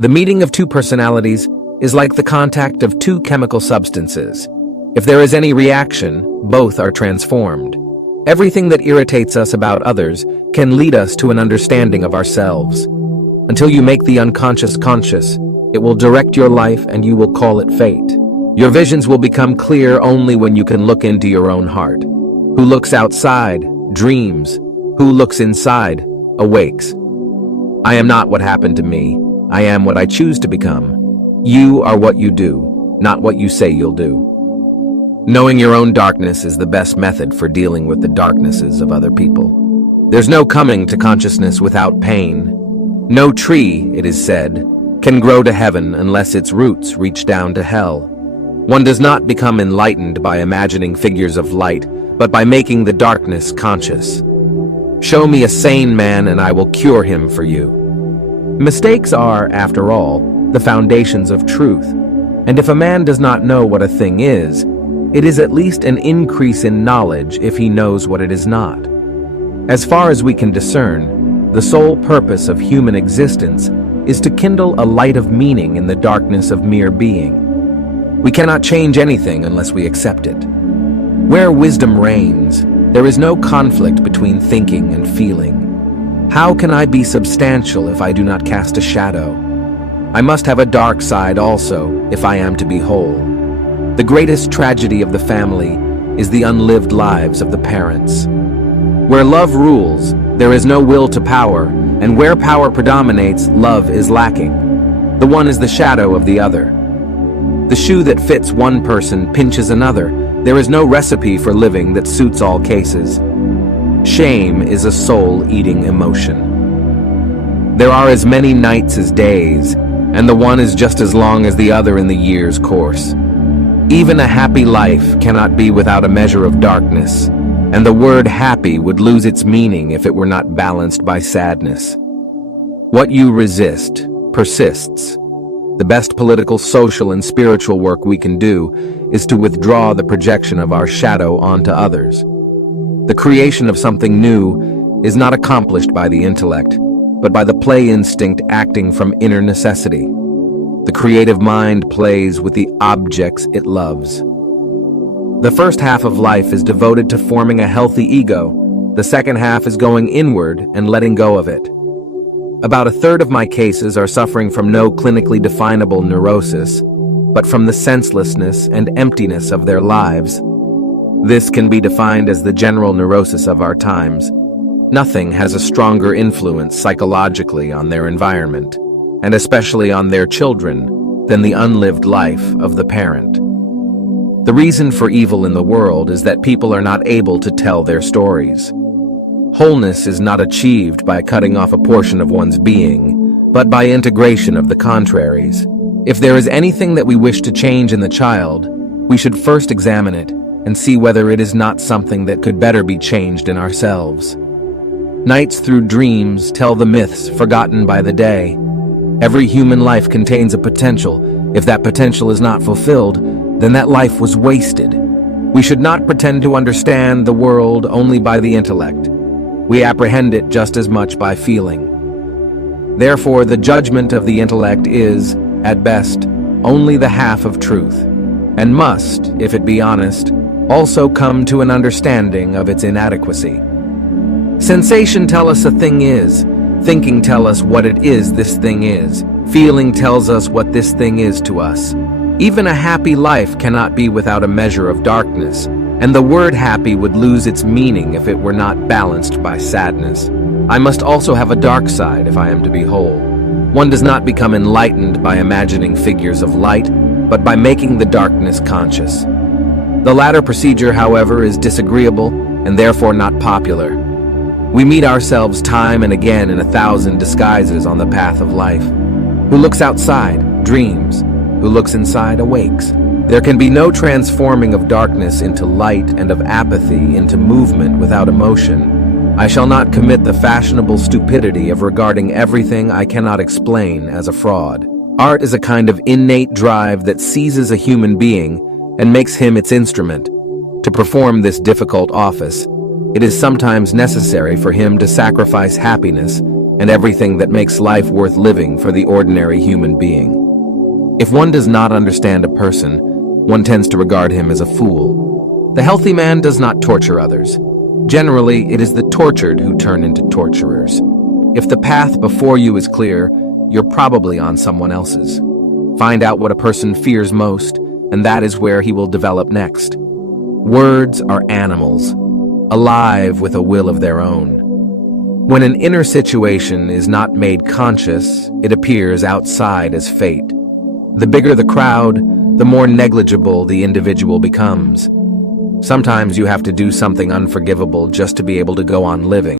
The meeting of two personalities is like the contact of two chemical substances. If there is any reaction, both are transformed. Everything that irritates us about others can lead us to an understanding of ourselves. Until you make the unconscious conscious, it will direct your life and you will call it fate. Your visions will become clear only when you can look into your own heart. Who looks outside, dreams. Who looks inside, awakes. I am not what happened to me. I am what I choose to become. You are what you do, not what you say you'll do. Knowing your own darkness is the best method for dealing with the darknesses of other people. There's no coming to consciousness without pain. No tree, it is said, can grow to heaven unless its roots reach down to hell. One does not become enlightened by imagining figures of light, but by making the darkness conscious. Show me a sane man and I will cure him for you. Mistakes are, after all, the foundations of truth, and if a man does not know what a thing is, it is at least an increase in knowledge if he knows what it is not. As far as we can discern, the sole purpose of human existence is to kindle a light of meaning in the darkness of mere being. We cannot change anything unless we accept it. Where wisdom reigns, there is no conflict between thinking and feeling. How can I be substantial if I do not cast a shadow? I must have a dark side also if I am to be whole. The greatest tragedy of the family is the unlived lives of the parents. Where love rules, there is no will to power, and where power predominates, love is lacking. The one is the shadow of the other. The shoe that fits one person pinches another. There is no recipe for living that suits all cases. Shame is a soul-eating emotion. There are as many nights as days, and the one is just as long as the other in the year's course. Even a happy life cannot be without a measure of darkness, and the word happy would lose its meaning if it were not balanced by sadness. What you resist persists. The best political, social, and spiritual work we can do is to withdraw the projection of our shadow onto others. The creation of something new is not accomplished by the intellect, but by the play instinct acting from inner necessity. The creative mind plays with the objects it loves. The first half of life is devoted to forming a healthy ego. The second half is going inward and letting go of it. About a third of my cases are suffering from no clinically definable neurosis, but from the senselessness and emptiness of their lives. This can be defined as the general neurosis of our times. Nothing has a stronger influence psychologically on their environment, and especially on their children, than the unlived life of the parent. The reason for evil in the world is that people are not able to tell their stories. Wholeness is not achieved by cutting off a portion of one's being, but by integration of the contraries. If there is anything that we wish to change in the child, we should first examine it and see whether it is not something that could better be changed in ourselves. Nights through dreams tell the myths forgotten by the day. Every human life contains a potential. If that potential is not fulfilled, then that life was wasted. We should not pretend to understand the world only by the intellect. We apprehend it just as much by feeling. Therefore, the judgment of the intellect is, at best, only the half of truth, and must, if it be honest, also come to an understanding of its inadequacy. Sensation tell us a thing is, thinking tell us what it is this thing is, feeling tells us what this thing is to us. Even a happy life cannot be without a measure of darkness, and the word happy would lose its meaning if it were not balanced by sadness. I must also have a dark side if I am to be whole. One does not become enlightened by imagining figures of light, but by making the darkness conscious. The latter procedure, however, is disagreeable and therefore not popular. We meet ourselves time and again in 1,000 disguises on the path of life. Who looks outside, dreams. Who looks inside, awakes. There can be no transforming of darkness into light and of apathy into movement without emotion. I shall not commit the fashionable stupidity of regarding everything I cannot explain as a fraud. Art is a kind of innate drive that seizes a human being and makes him its instrument. To perform this difficult office, it is sometimes necessary for him to sacrifice happiness and everything that makes life worth living for the ordinary human being. If one does not understand a person, one tends to regard him as a fool. The healthy man does not torture others. Generally, it is the tortured who turn into torturers. If the path before you is clear, you're probably on someone else's. Find out what a person fears most, and that is where he will develop next. Words are animals, alive with a will of their own. When an inner situation is not made conscious, it appears outside as fate. The bigger the crowd, the more negligible the individual becomes. Sometimes you have to do something unforgivable just to be able to go on living.